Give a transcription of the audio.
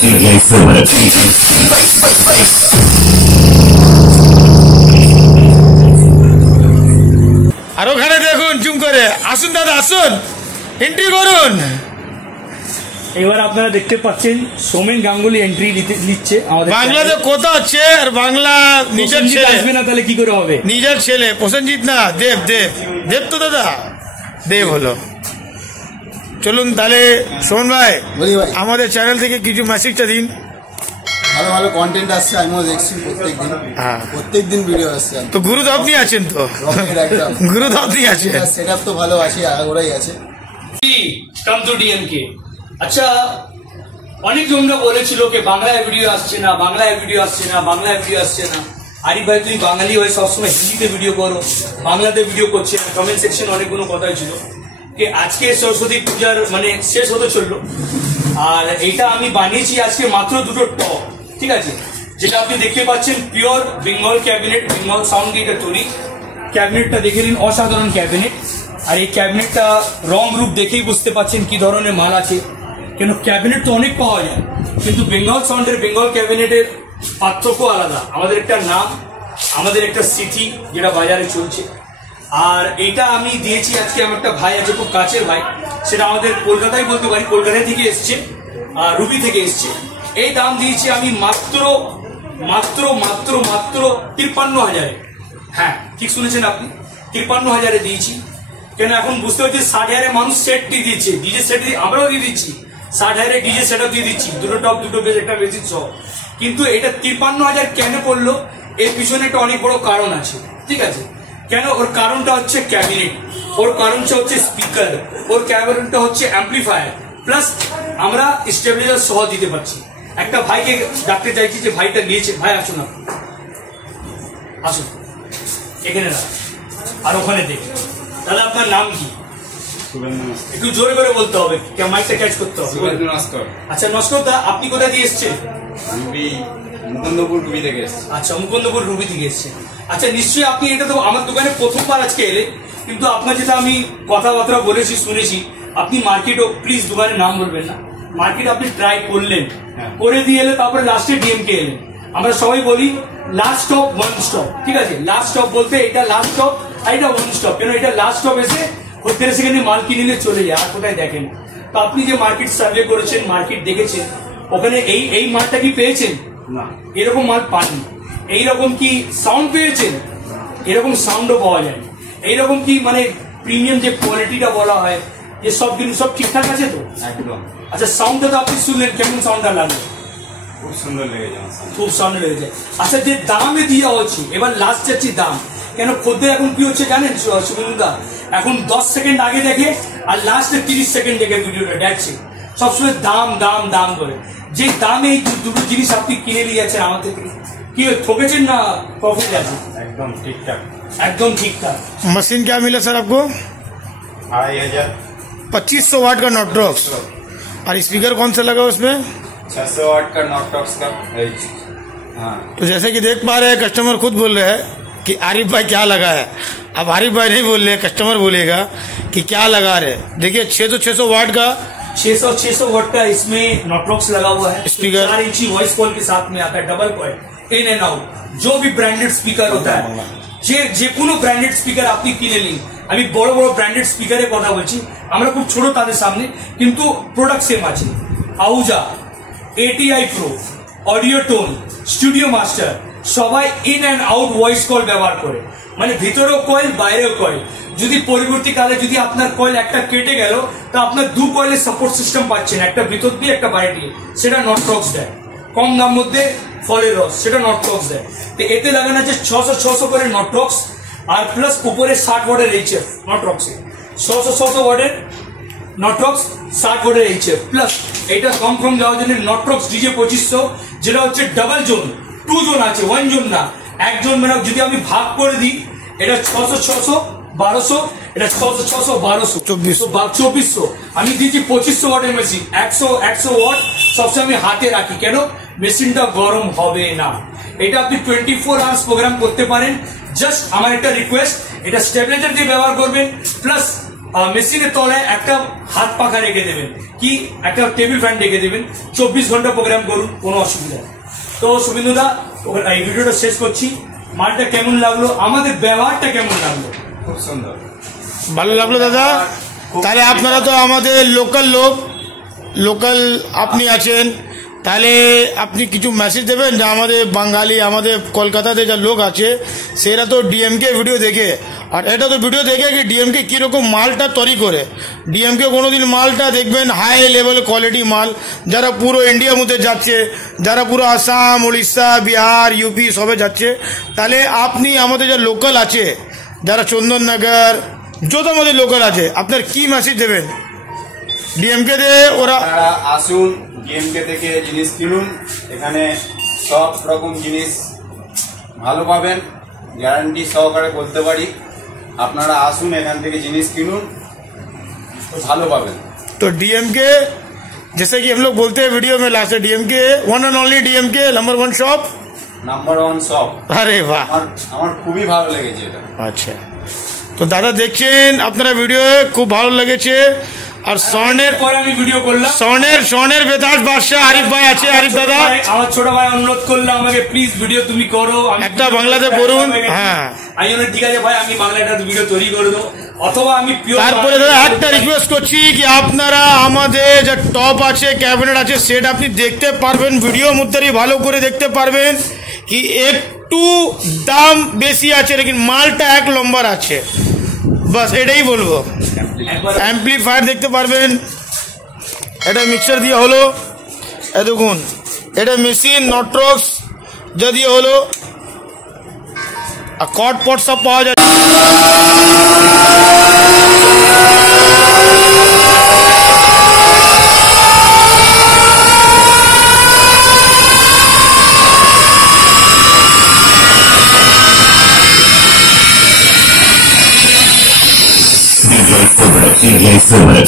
আর ওখানে দেখুন জুম করে, আসুন দাদা আসুন, এন্ট্রি করুন। এবার আপনারা দেখতে পাচ্ছেন সোমেন গাঙ্গুলি এন্ট্রি নিচ্ছে আমাদের বাংলাদেশ কোথা আছে, আর বাংলা নিজের ছেলে আসবে না তাহলে কি করে হবে? নিজের ছেলে প্রসেনজিৎ না, দেব দেব দেব তো দাদা, দেব হলো। চলুন তাহলে সোমন ভাই, আমাদের চ্যানেল থেকে কিছু মেসেজটা দিন। ভালো ভালো কন্টেন্ট আসছে, আমিও দেখছি প্রত্যেকদিন ভিডিও আসছে। তো গুরুদ আপনি আছেন, তো গুরুদ আপনি আছেন, সেটআপ তো ভালো আছে, আগাগোড়াই আছে। Come to DMK. আচ্ছা, অনেক জনরা বলেছিল যে বাংলায় ভিডিও আসছে না, বাংলায় ভিডিও আসছে না, বাংলায় ভিডিও আসছে না। আরিফ ভাই তুমি বাঙালি হয়ে সবসময় হিন্দিতে ভিডিও করো, বাংলাতে ভিডিও করছে না। কমেন্ট সেকশন অনেকগুলো কথাই ছিল যে আজকে সরস্বতী পূজার মানে শেষ হতে চললো, আর এইটা আমি বানিয়েছি আজকে মাত্র দুটো টপ, ঠিক আছে? যেটা আপনি দেখতে পাচ্ছেন pure Bengal cabinet, Bengal sound গেটের তৈরি ক্যাবিনেটটা দেখে নিন, অসাধারণ ক্যাবিনেট। আর এই ক্যাবিনেটটা রং রূপ দেখেই বুঝতে পাচ্ছেন কি ধরনের মাল আছে, কেন ক্যাবিনেট তো অনেক পাওয়া যায়, কিন্তু বেঙ্গল সাউন্ডের বেঙ্গল ক্যাবিনেটের পার্থক্য আলাদা। আমাদের একটা নাম, আমাদের একটা স্মৃতি যেটা বাজারে চলছে। আর এইটা আমি দিয়েছি আজকে, আমার একটা ভাই আছে খুব কাছের ভাই, সেটা আমাদের কলকাতায় বলতে পারি, কলকাতা থেকে এসছে, রুবি থেকে এসছে। এই দাম দিয়েছি আমি মাত্র মাত্র মাত্র মাত্র 53,000। হ্যাঁ ঠিক শুনেছেন আপনি, 53,000 দিয়েছি। কেন এখন বুঝতে পারছি 60,000 মানুষ সেট দিয়ে দিচ্ছে, ডিজে সেট আমরাও দিয়ে দিচ্ছি, 60,000 ডিজে সেটও দিয়ে দিচ্ছি, দুটো টপ দুটো বেজ একটা বেসিক সহ। কিন্তু এটা 53,000 কেন পড়লো, এর পিছনে একটা অনেক বড় কারণ আছে, ঠিক আছে? কেন? ওর কারণটা হচ্ছে ক্যাবিনেট, ওর কারণটা হচ্ছে স্পিকার, ওর ক্যাবিনেটটা হচ্ছে অ্যাম্পলিফায়ার, প্লাস আমরা স্টেবিলাইজার সহ দিতে পারছি। একটা ভাইকে ডাকতে চাইছি যে ভাইটা নিয়েছে, ভাই আসুন, আপনি আসুন এখানে না, আর ওখানে দেখুন। দাদা আপনার নাম কি? একটু জোরে করে বলতে হবে, মাইকটা ক্যাচ করতে হবে। আচ্ছা নমস্কার দা, আপনি কোথায় দিয়ে এসছেন? মুকুন্দপুর রুবি থেকে এসছে। আচ্ছা মুকুন্দপুর রুবি থেকে এসছে। আচ্ছা নিশ্চয়ই আপনি, এটা তো আমার দোকানে প্রথমবার আজকে এলে, কিন্তু আপনার যেটা আমি কথাবার্তা বলেছি শুনেছি, আপনি মার্কেটও প্লিজ দোকানের নাম বলবেন না, মার্কেট আপনি ট্রাই করলেন, করে দিয়ে এলে, তারপরে লাস্টে ডিএমকে এলেন। আমরা সবাই বলি লাস্ট স্টপ ওয়ান স্টপ, ঠিক আছে? লাস্ট স্টপ বলতে এটা লাস্ট স্টপ, আর এটা ওয়ান স্টপ। কেন? এটা লাস্ট স্টপ এসে খদ্দের সেখানে মাল কিনে নিয়ে চলে যায়, আর কোথায় দেখেন। তো আপনি যে মার্কেট সার্ভে করেছেন, মার্কেট দেখেছেন, ওখানে এই মালটা কি পেয়েছেন? না, এরকম মাল পাননি। এইরকম কি সাউন্ড পেয়েছেন? এরকম সাউন্ডও পাওয়া যায়। এইরকম কি মানে প্রিমিয়াম যে কোয়ালিটিটা বলা হয়, যে সব জিনিস সব ঠিকঠাক আছে তো? একদম। আচ্ছা সাউন্ডটা তো আপনি শুনলেন, কেমন সাউন্ডটা লাগলো? খুব সুন্দর লেগে যায়, খুব সুন্দর লেগে যায়। আচ্ছা যে দামে দেওয়া হচ্ছে, এবার লাস্ট যাচ্ছি দাম। কেন খদ্দের এখন কি হচ্ছে জানেন সুমনদা? এখন 10 সেকেন্ড আগে দেখে আর লাস্টে 30 সেকেন্ড দেখে ভিডিওটা দেখছে, সবসময় দাম দাম দাম করে। যে দামে এই দুটো জিনিস আপনি কিনে নিয়ে যাচ্ছেন আমার থেকে, কি ঠকেছেন না প্রফিট আছে? একদম ঠিকঠাক, एकदम ठीक था। मशीन क्या मिला सर आपको? 2,500। 2500 वाट का नॉटरॉक्स, और स्पीकर कौन सा लगा उसमें? 600 वाट का नॉटरॉक्स का। हाँ, तो जैसे कि देख पा रहे हैं, कस्टमर खुद बोल रहे हैं कि आरिफ भाई क्या लगा है। अब आरिफ भाई नहीं बोल रहे, कस्टमर बोलेगा कि क्या लगा रहे। देखिए 600 वाट का, 600 वाट का इसमें नॉटरॉक्स लगा हुआ है। स्पीकर 4 इंची वॉइस कॉल के साथ में आता है, double coil, in and out. जो भी ब्रांडेड स्पीकर होता है, যে কোনো ব্র্যান্ডেড স্পিকার আপনি কিনে নিন। আমি বড় বড় ব্র্যান্ডেড স্পিকারের কথা বলছি, আমরা খুব ছোট তাদের সামনে, কিন্তু প্রোডাক্ট সেম আছে। আউজা, ATI pro, audio tone, studio master, সবাই in and out voice call ব্যবহার করে, মানে ভিতরেও কয়েল বাইরেও কয়েল। যদি পরবর্তীকালে যদি আপনার কয়েল একটা কেটে গেল, তা আপনার 2 কয়েলের সাপোর্ট সিস্টেম পাচ্ছেন, একটা ভিতর দিয়ে একটা বাইরে দিয়ে। সেটা নটরক্স দেয়, কম দাম মধ্যে ফলের রস, সেটা নটরক্স দেয়। তো এতে লাগানো আছে 600 করে নটরক্স, আর প্লাস উপরে 60 ওয়াটের এইচএফ নটরক্সে, 600 ওয়াটের নটরক্স, 60 ওয়াটের এইচএফ, প্লাস এটা কম যাওয়ার জন্য নটরক্স ডিজে 2500, যেটা হচ্ছে ডাবল জোন, 2 জোন আছে, 1 জোন না, 1 জোন। মানে যদি আমি ভাগ করে দিই, এটা 600 1200, এটা 600 1200 2400। আমি দিয়েছি 2500 ওয়াটের মেশিন, 100 ওয়াট সবসময় আমি হাতে রাখি। কেন? মেশিনটা গরম হবে না। এটা আপনি 24 আওয়ার্স প্রোগ্রাম করতে পারেন। জাস্ট আমার একটা রিকোয়েস্ট, এটা স্টেবিলাইজার দিয়ে ব্যবহার করবেন, প্লাস মেশিনের তলায় একটা হাত পাখা রেখে দেবেন, কি একটা টেবিল ফ্যান রেখে দেবেন, 24 ঘন্টা প্রোগ্রাম করুন, কোনো অসুবিধা নেই। তো শুভেন্দুদা এই ভিডিওটা শেষ করছি। মালটা কেমন লাগলো, আমাদের ব্যবহারটা কেমন লাগলো? খুব সুন্দর, ভালো লাগলো দাদা। তাহলে আপনারা তো আমাদের লোকাল লোক, লোকাল আপনি আছেন, তাহলে আপনি কিছু মেসেজ দেবেন যে আমাদের বাঙালি, আমাদের কলকাতাতে যা লোক আছে সেরা তো ডিএমকে ভিডিও দেখে, আর এটা তো ভিডিও দেখে কি ডিএমকে কীরকম মালটা তৈরি করে। ডিএমকে কোনোদিন মালটা দেখবেন হাই লেভেল কোয়ালিটি মাল, যারা পুরো ইন্ডিয়ার মধ্যে যাচ্ছে, যারা পুরো আসাম, উড়িষ্যা, বিহার, ইউপি সবে যাচ্ছে। তাহলে আপনি আমাদের যা লোকাল আছে, যারা চন্দননগর, যত আমাদের লোকাল আছে, আপনার কি মেসেজ দেবেন ডিএমকে দিয়ে? ওরা আসুন ডিএমকে থেকে জিনিস কিনুন, এখানে সব রকম জিনিস ভালো পাবেন, গ্যারান্টি সহকারে বলতে পারি। আপনারা আসুন, এখান থেকে জিনিস কিনুন, ভালো পাবেন। तो डीएमके, जैसे कि हम लोग बोलते हैं वीडियो में last, DMK one and only, DMK number 1 shop, number 1 shop. अरे वाह, আমার খুবই ভালো লেগেছে এটা। আচ্ছা। তো দাদা দেখছেন আপনারা ভিডিও, খুব ভালো লেগেছে। আর স্বর্ণের পরে আমি ভিডিও করলাম, স্বর্ণের বেতাজ বাদশাহ আরিফ ভাই আছে। আরিফ দাদা, আমার ছোট ভাই অনুরোধ করলো আমাকে, প্লিজ ভিডিও তুমি করো, একটা বাংলাতে বলুন। হ্যাঁ, আমি বললাম ঠিক আছে ভাই, আমি বাংলাটা ভিডিও তৈরি করে দেবো, অথবা আমি তারপরে দাদা একটা রিকোয়েস্ট করছি কি আপনারা আমাদের যে টপ আছে, ক্যাবিনেট আছে, সেটা আপনি দেখতে পারবেন, ভিডিওর মধ্যেই ভালো করে দেখতে পারবেন কি একটু দাম বেশি আছে, লেকিন মালটা 1 নম্বর আছে, বাস এটাই বলবো। অ্যাম্পলিফায়ার দেখতে পারবেন, এটা মিক্সার দিয়ে হলো, এ দেখুন এটা মেশিন নটরক্স যা দিয়ে হলো, আর কট পট সব পাওয়া যায়। DJ Silver.